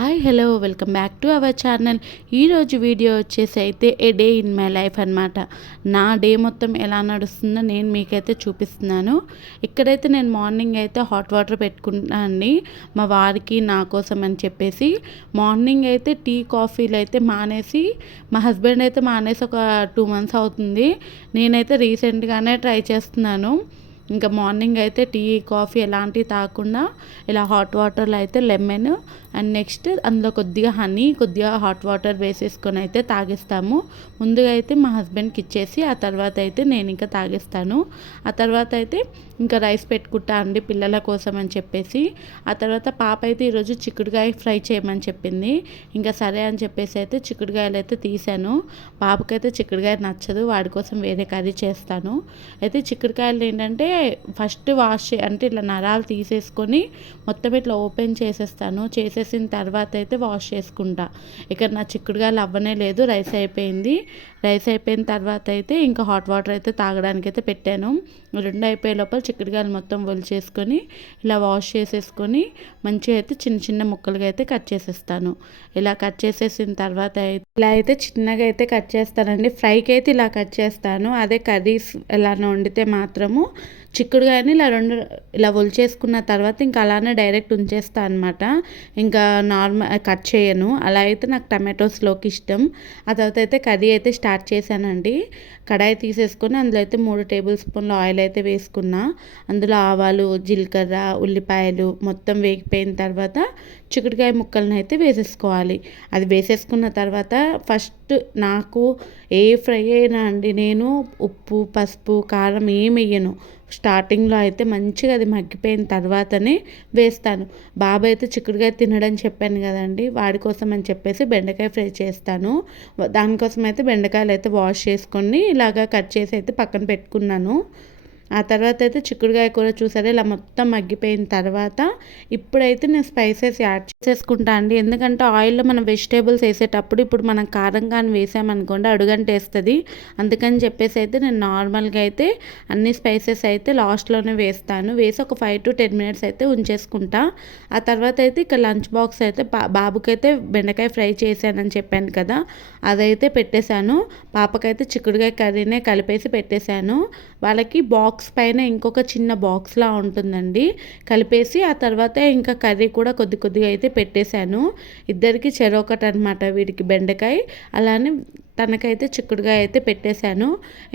Hi hello welcome back to our channel. ఈరోజు video వచ్చేసి అయితే ఏ డే ఇన్ మై లైఫ్ అనమాట. నా డే మొత్తం ఎలా నడుస్తుందో నేను మీకైతే చూపిస్తున్నాను. ఇక్కడైతే నేను మార్నింగ్ అయితే హాట్ వాటర్ పెట్టుకుంటున్నాను అండి, మా వారికి నా కోసం అని చెప్పేసి. మార్నింగ్ అయితే టీ కాఫీలు అయితే మానేసి, మా హస్బెండ్ అయితే మానేసి ఒక 2 months అవుతుంది. నేనైతే రీసెంట్గానే ట్రై చేస్తున్నాను. ఇంకా మార్నింగ్ అయితే టీ కాఫీ ఎలాంటివి తాగకుండా ఇలా హాట్ వాటర్లో అయితే లెమన్ అండ్ నెక్స్ట్ అందులో కొద్దిగా హనీ, కొద్దిగా హాట్ వాటర్ వేసేసుకొని అయితే తాగేస్తాము. ముందుగా అయితే మా హస్బెండ్కి ఇచ్చేసి ఆ తర్వాత అయితే నేను ఇంకా తాగేస్తాను. ఆ తర్వాత అయితే ఇంకా రైస్ పెట్టుకుంటా అండి పిల్లల కోసం అని చెప్పేసి. ఆ తర్వాత పాప అయితే ఈరోజు చిక్కుడుకాయ ఫ్రై చేయమని చెప్పింది. ఇంకా సరే అని చెప్పేసి అయితే చిక్కుడుకాయలు అయితే తీసాను. బాబుకైతే చిక్కుడుకాయ నచ్చదు, వాడి కోసం వేరే కర్రీ చేస్తాను. అయితే చిక్కుడుకాయలు ఏంటంటే ఫస్ట్ అంటే ఇట్లా నరాలు తీసేసుకొని మొత్తం ఇట్లా ఓపెన్ చేసేస్తాను. చేసేసిన తర్వాత అయితే వాష్ చేసుకుంటా. ఇక్కడ నా చిక్కుడుకాయలు అవ్వనే లేదు, రైస్ అయిపోయింది. రైస్ అయిపోయిన తర్వాత అయితే ఇంకా హాట్ వాటర్ అయితే తాగడానికి అయితే పెట్టాను. 2 అయిపోయే లోపల చిక్కుడుకాయలు మొత్తం ఒలిచేసుకొని ఇలా వాష్ చేసేసుకొని మంచిగా అయితే చిన్న చిన్న ముక్కలుగా అయితే కట్ చేసేస్తాను. ఇలా కట్ చేసేసిన తర్వాత అయితే ఇలా అయితే చిన్నగా అయితే కట్ చేస్తానండి. ఫ్రైకి అయితే ఇలా కట్ చేస్తాను. అదే కర్రీస్ ఎలా వండితే మాత్రము చిక్కుడుకాయని ఇలా ఒలిచేసుకున్న తర్వాత ఇంకా అలానే డైరెక్ట్ ఉంచేస్తాను అనమాట. ఇంకా నార్మల్ కట్ చేయను. అలా అయితే నాకు టమాటోస్లోకి ఇష్టం. ఆ తర్వాత అయితే కర్రీ అయితే స్టార్ట్ చేశానండి. కడాయి తీసేసుకొని అందులో అయితే 3 tablespoons ఆయిల్ అయితే వేసుకున్నా. అందులో ఆవాలు, జీలకర్ర, ఉల్లిపాయలు మొత్తం వేగిపోయిన తర్వాత చిక్కుడుకాయ ముక్కలను అయితే వేసేసుకోవాలి. అది వేసేసుకున్న తర్వాత ఫస్ట్ నాకు ఏ ఫ్రై అయినా అండి నేను ఉప్పు, పసుపు, కారం ఏమి వేయను. స్టార్టింగ్లో అయితే మంచిగా అది మగ్గిపోయిన తర్వాతనే వేస్తాను. బాబు అయితే చిక్కుడుకాయ తినడని చెప్పాను కదండి, వాడి కోసం అని చెప్పేసి బెండకాయ ఫ్రై చేస్తాను. దానికోసం అయితే బెండకాయలు అయితే వాష్ చేసుకొని ఇలాగా కట్ చేసి అయితే పక్కన పెట్టుకున్నాను. ఆ తర్వాత అయితే చిక్కుడుకాయ కూర చూసారా ఇలా మొత్తం మగ్గిపోయిన తర్వాత ఇప్పుడైతే నేను స్పైసెస్ యాడ్ చేసేసుకుంటా అండి. ఎందుకంటే ఆయిల్లో మనం వెజిటేబుల్స్ వేసేటప్పుడు ఇప్పుడు మనం కారం కానీ వేసామనుకోండి అడుగంటేస్తుంది. అందుకని చెప్పేసి అయితే నేను నార్మల్గా అయితే అన్ని స్పైసెస్ అయితే లాస్ట్లోనే వేస్తాను. వేసి ఒక 5 to 10 minutes అయితే ఉంచేసుకుంటా. ఆ తర్వాత అయితే ఇక లంచ్ బాక్స్ అయితే బాబుకైతే బెండకాయ ఫ్రై చేశానని చెప్పాను కదా, అదైతే పెట్టేశాను. పాపకైతే చిక్కుడుకాయ కర్రీనే కలిపేసి పెట్టేశాను. వాళ్ళకి బాక్స్ పైన ఇంకొక చిన్న బాక్స్లా ఉంటుందండి, కలిపేసి ఆ తర్వాత ఇంకా కర్రీ కూడా కొద్దిగా అయితే పెట్టేశాను. ఇద్దరికి చెరొకటి అనమాట, వీడికి బెండకాయ అలానే తనకైతే చిక్కుడుకాయ అయితే పెట్టేశాను.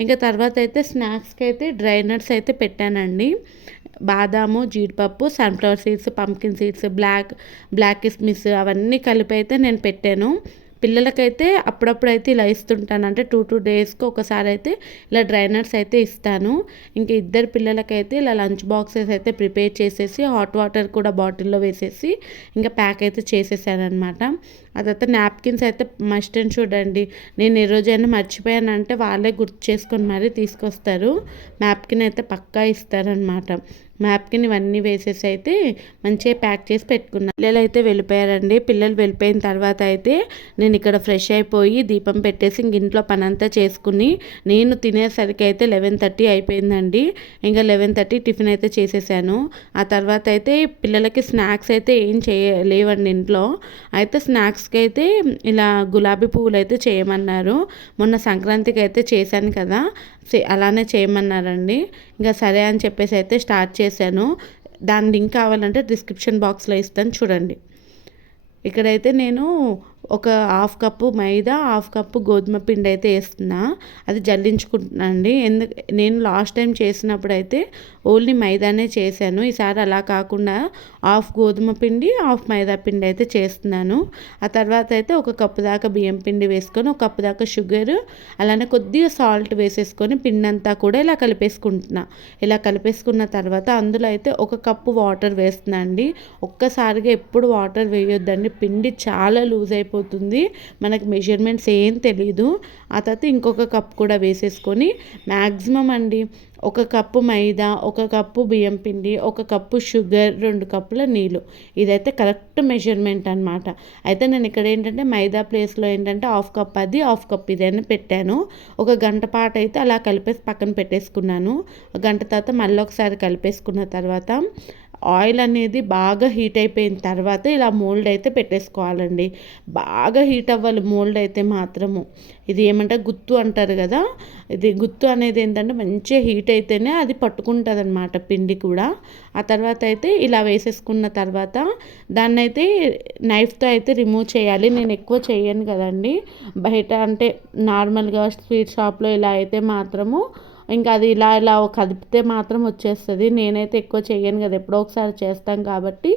ఇంకా తర్వాత అయితే స్నాక్స్కి అయితే డ్రై నట్స్ అయితే పెట్టానండి. బాదాము, జీడిపప్పు, sunflower seeds, pumpkin seeds, black కిస్మిస్ అవన్నీ కలిపి అయితే నేను పెట్టాను. పిల్లలకైతే అప్పుడప్పుడు ఇలా ఇస్తుంటాను. అంటే 2 daysకి ఒకసారి అయితే ఇలా డ్రై నట్స్ అయితే ఇస్తాను. ఇంక ఇద్దరు పిల్లలకైతే ఇలా లంచ్ బాక్సెస్ అయితే ప్రిపేర్ చేసేసి హాట్ వాటర్ కూడా బాటిల్లో వేసేసి ఇంకా ప్యాక్ అయితే చేసేసానమాట. ఆ తర్వాత నాప్కిన్స్ అయితే మస్ట్ అండ్ షుడ్ అండి. నేను ఏ రోజైనా మర్చిపోయానంటే వాళ్ళే గుర్తు చేసుకొని మరీ తీసుకొస్తారు. నాప్కిన్ అయితే పక్కా ఇస్తారనమాట. నాప్కిన్ ఇవన్నీ వేసేసి అయితే మంచిగా ప్యాక్ చేసి పెట్టుకున్నాను. పిల్లలు అయితే వెళ్ళిపోయారండి. పిల్లలు వెళ్ళిపోయిన తర్వాత అయితే నేను ఇక్కడ ఫ్రెష్ అయిపోయి దీపం పెట్టేసి ఇంట్లో పనంతా చేసుకుని నేను తినేసరికి అయితే 11:30 అయిపోయిందండి. ఇంకా 11:30 టిఫిన్ అయితే చేసేసాను. ఆ తర్వాత అయితే పిల్లలకి స్నాక్స్ అయితే ఏం లేవండి ఇంట్లో. అయితే స్నాక్స్కి అయితే ఇలా గులాబీ పువ్వులు అయితే చేయమన్నారు. మొన్న సంక్రాంతికి అయితే చేశాను కదా, అలానే చేయమన్నారండి. ఇంకా సరే అని చెప్పేసి అయితే స్టార్ట్ చేశాను. దాని లింక్ కావాలంటే డిస్క్రిప్షన్ బాక్స్లో ఇస్తాను చూడండి. ఇక్కడైతే నేను ఒక 1/2 కప్పు మైదా, 1/2 కప్పు గోధుమ పిండి అయితే వేస్తున్నా. అది జల్లించుకుంటున్నా అండి. నేను లాస్ట్ టైం చేసినప్పుడు అయితే ఓన్లీ మైదానే చేశాను. ఈసారి అలా కాకుండా 1/2 గోధుమ పిండి, 1/2 మైదా పిండి అయితే చేస్తున్నాను. ఆ తర్వాత అయితే 1 కప్పు దాకా బియ్యం పిండి వేసుకొని 1 కప్పు దాకా షుగర్ అలానే కొద్దిగా సాల్ట్ వేసేసుకొని పిండి అంతా కూడా ఇలా కలిపేసుకుంటున్నా. ఇలా కలిపేసుకున్న తర్వాత అందులో అయితే 1 కప్పు వాటర్ వేస్తున్నా అండి. ఒక్కసారిగా ఎప్పుడు వాటర్ వేయొద్దండి, పిండి చాలా లూజ్ అయిపోతుంది, మనకి మెజర్మెంట్స్ ఏం తెలీదు. ఆ తర్వాత ఇంకొక కప్ కూడా వేసేసుకొని మ్యాక్సిమం అండి 1 కప్పు మైదా, 1 కప్పు బియ్యం పిండి, 1 కప్పు షుగర్, 2 కప్పుల నీళ్ళు. ఇదైతే కరెక్ట్ మెజర్మెంట్ అనమాట. అయితే నేను ఇక్కడ ఏంటంటే మైదా ప్లేస్లో ఏంటంటే 1/2 కప్ అది, 1/2 కప్ ఇదైనా పెట్టాను. 1 గంట పాటు అయితే అలా కలిపేసి పక్కన పెట్టేసుకున్నాను. 1 గంట తర్వాత మళ్ళీ ఒకసారి కలిపేసుకున్న తర్వాత ఆయిల్ అనేది బాగా హీట్ అయిపోయిన తర్వాత ఇలా మోల్డ్ అయితే పెట్టేసుకోవాలండి. బాగా హీట్ అవ్వాలి మోల్డ్ అయితే మాత్రము. ఇది ఏమంటే గుత్తు అంటారు కదా, ఇది గుత్తు అనేది ఏంటంటే మంచిగా హీట్ అయితేనే అది పట్టుకుంటుంది అనమాట పిండి కూడా. ఆ తర్వాత అయితే ఇలా వేసేసుకున్న తర్వాత దాన్ని అయితే నైఫ్తో అయితే రిమూవ్ చేయాలి. నేను ఎక్కువ చేయను కదండి, బయట అంటే నార్మల్గా స్వీట్ షాప్లో ఇలా అయితే మాత్రము ఇంకా అది ఇలా ఇలా కదిపితే మాత్రం వచ్చేస్తుంది. నేనైతే ఎక్కువ చేయను కదా, ఎప్పుడో ఒకసారి చేస్తాం కాబట్టి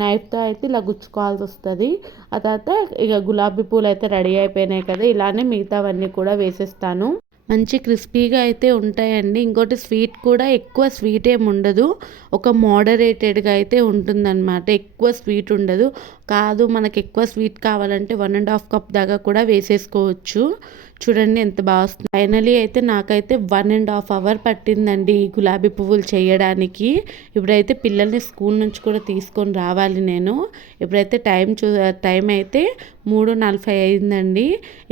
నైఫ్తో అయితే ఇలా గుచ్చుకోవాల్సి వస్తుంది. ఆ తర్వాత ఇక గులాబీ పూలు అయితే రెడీ అయిపోయినాయి కదా, ఇలానే మిగతావన్నీ కూడా వేసేస్తాను. మంచి క్రిస్పీగా అయితే ఉంటాయండి. ఇంకోటి స్వీట్ కూడా ఎక్కువ స్వీట్ ఏమి ఉండదు, ఒక మోడరేటెడ్గా అయితే ఉంటుందన్నమాట. ఎక్కువ స్వీట్ ఉండదు. కాదు మనకు ఎక్కువ స్వీట్ కావాలంటే 1.5 కప్ దాకా కూడా వేసేసుకోవచ్చు. చూడండి ఎంత బాగా వస్తుంది. ఫైనలీ అయితే నాకైతే 1.5 అవర్ పట్టిందండి ఈ గులాబీ పువ్వులు చేయడానికి. ఇప్పుడైతే పిల్లల్ని స్కూల్ నుంచి కూడా తీసుకొని రావాలి నేను. ఇప్పుడైతే టైం అయితే 3:40 అయిందండి.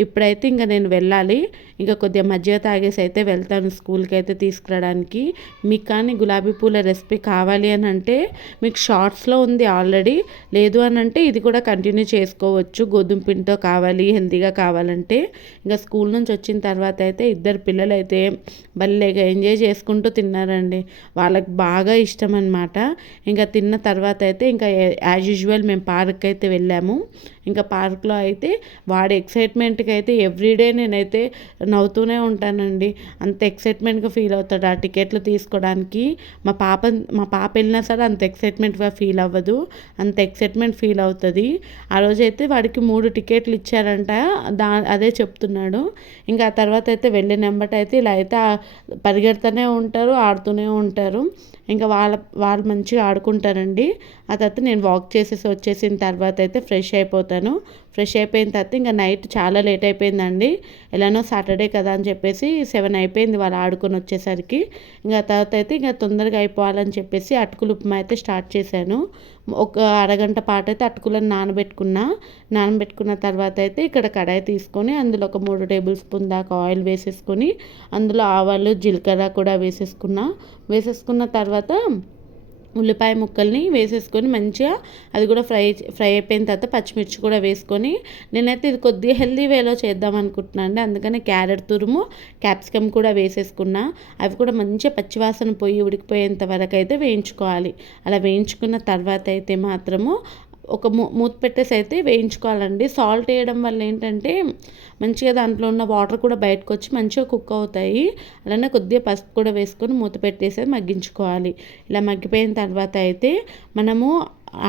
ఇప్పుడైతే ఇంకా నేను వెళ్ళాలి. ఇంకా కొద్దిగా మజ్జిగ తాగేసి అయితే వెళ్తాను స్కూల్కి అయితే తీసుకురావడానికి. మీకు కానీ గులాబీ పూల రెసిపీ కావాలి అని అంటే మీకు షార్ట్స్లో ఉంది ఆల్రెడీ. లేదు అని అంటే ఇది కూడా కంటిన్యూ చేసుకోవచ్చు. గోధుమ పిండితో కావాలి హెల్తీగా కావాలంటే. ఇంకా స్కూల్ నుంచి వచ్చిన తర్వాత అయితే ఇద్దరు పిల్లలు అయితే భలేగా ఎంజాయ్ చేసుకుంటూ తిన్నారండి. వాళ్ళకి బాగా ఇష్టం అనమాట. ఇంకా తిన్న తర్వాత అయితే ఇంకా యాజ్ యూజువల్ మేము పార్క్ అయితే వెళ్ళాము. ఇంకా పార్క్లో అయితే వాడి ఎక్సైట్మెంట్కి అయితే ఎవ్రీడే నేనైతే నవ్వుతూనే ఉంటానండి. అంత ఎక్సైట్మెంట్గా ఫీల్ అవుతాడు ఆ టికెట్లు తీసుకోవడానికి. మా పాప వెళ్ళినా సరే అంత ఎక్సైట్మెంట్గా ఫీల్ అవ్వదు, అంత ఎక్సైట్మెంట్ ఫీల్ అవుతుంది. ఆ రోజైతే వాడికి 3 టికెట్లు ఇచ్చారంట, అదే చెప్తున్నాడు. ఇంకా ఆ తర్వాత అయితే వెళ్ళినంబట అయితే ఇలా అయితే పరిగెడుతూనే ఉంటారు, ఆడుతూనే ఉంటారు. ఇంకా వాళ్ళు మంచిగా ఆడుకుంటారండి. ఆ తర్వాత నేను వాక్ చేసేసి వచ్చేసిన తర్వాత అయితే ఫ్రెష్ అయిపోతాను. ఫ్రెష్ అయిపోయిన తర్వాత ఇంకా నైట్ చాలా లేట్ అయిపోయిందండి. ఎలానో సాటర్డే కదా అని చెప్పేసి 7 అయిపోయింది వాళ్ళు ఆడుకొని వచ్చేసరికి. ఇంకా తర్వాత అయితే ఇంకా తొందరగా అయిపోవాలని చెప్పేసి అటుకులు ఉప్మా అయితే స్టార్ట్ చేశాను. ఒక అరగంట పాటు అయితే అటుకులను నానబెట్టుకున్న తర్వాత అయితే ఇక్కడ కడాయి తీసుకొని అందులో ఒక 3 టేబుల్ స్పూన్ దాకా ఆయిల్ వేసేసుకొని అందులో ఆవాలు జీలకర్ర కూడా వేసేసుకున్న తర్వాత ఉల్లిపాయ ముక్కల్ని వేసేసుకొని మంచిగా అది కూడా ఫ్రై అయిపోయిన తర్వాత పచ్చిమిర్చి కూడా వేసుకొని, నేనైతే ఇది కొద్దిగా హెల్దీ వేలో చేద్దాం అనుకుంటున్నాను అండి. అందుకని క్యారెట్ తురుము క్యాప్సికమ్ కూడా వేసేసుకున్నా. అవి కూడా మంచిగా పచ్చివాసన పోయి ఉడికిపోయేంత వరకు అయితే వేయించుకోవాలి. అలా వేయించుకున్న తర్వాత అయితే మాత్రము ఒక మూత పెట్టేసి అయితే వేయించుకోవాలండి. సాల్ట్ వేయడం వల్ల ఏంటంటే మంచిగా దాంట్లో ఉన్న వాటర్ కూడా బయటకు వచ్చి మంచిగా కుక్ అవుతాయి. అలానే కొద్దిగా పసుపు కూడా వేసుకొని మూత పెట్టేసి మగ్గించుకోవాలి. ఇలా మగ్గిపోయిన తర్వాత అయితే మనము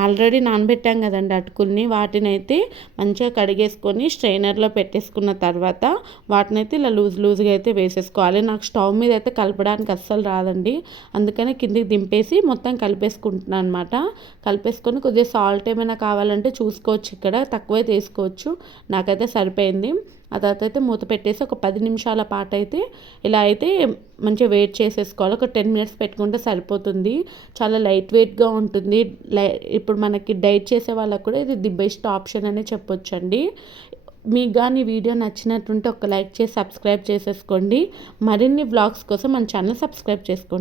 ఆల్రెడీ నానబెట్టాం కదండి అటుకుల్ని, వాటిని అయితే మంచిగా కడిగేసుకొని స్ట్రైనర్లో పెట్టేసుకున్న తర్వాత వాటిని అయితే ఇలా లూజ్గా అయితే వేసేసుకోవాలి. నాకు స్టవ్ మీద అయితే కలపడానికి అస్సలు రాదండి, అందుకని కిందికి దింపేసి మొత్తం కలిపేసుకుంటున్నాను అనమాట. కలిపేసుకొని కొద్దిగా సాల్ట్ ఏమైనా కావాలంటే చూసుకోవచ్చు, ఇక్కడ తక్కువే తీసుకోవచ్చు. నాకైతే సరిపోయింది. ఆ తర్వాత అయితే మూత పెట్టేసి ఒక 10 నిమిషాల పాటు అయితే ఇలా అయితే మంచిగా వెయిట్ చేసేసుకోవాలి. ఒక 10 మినిట్స్ పెట్టుకుంటే సరిపోతుంది. చాలా లైట్ వెయిట్గా ఉంటుంది. ఇప్పుడు మనకి డైట్ చేసే వాళ్ళకు కూడా ఇది ది బెస్ట్ ఆప్షన్ అనే చెప్పొచ్చండి. మీకు కానీ వీడియో నచ్చినట్టుంటే ఒక లైక్ చేసి సబ్స్క్రైబ్ చేసేసుకోండి. మరిన్ని వ్లాగ్స్ కోసం మన ఛానల్ సబ్స్క్రైబ్ చేసుకోండి.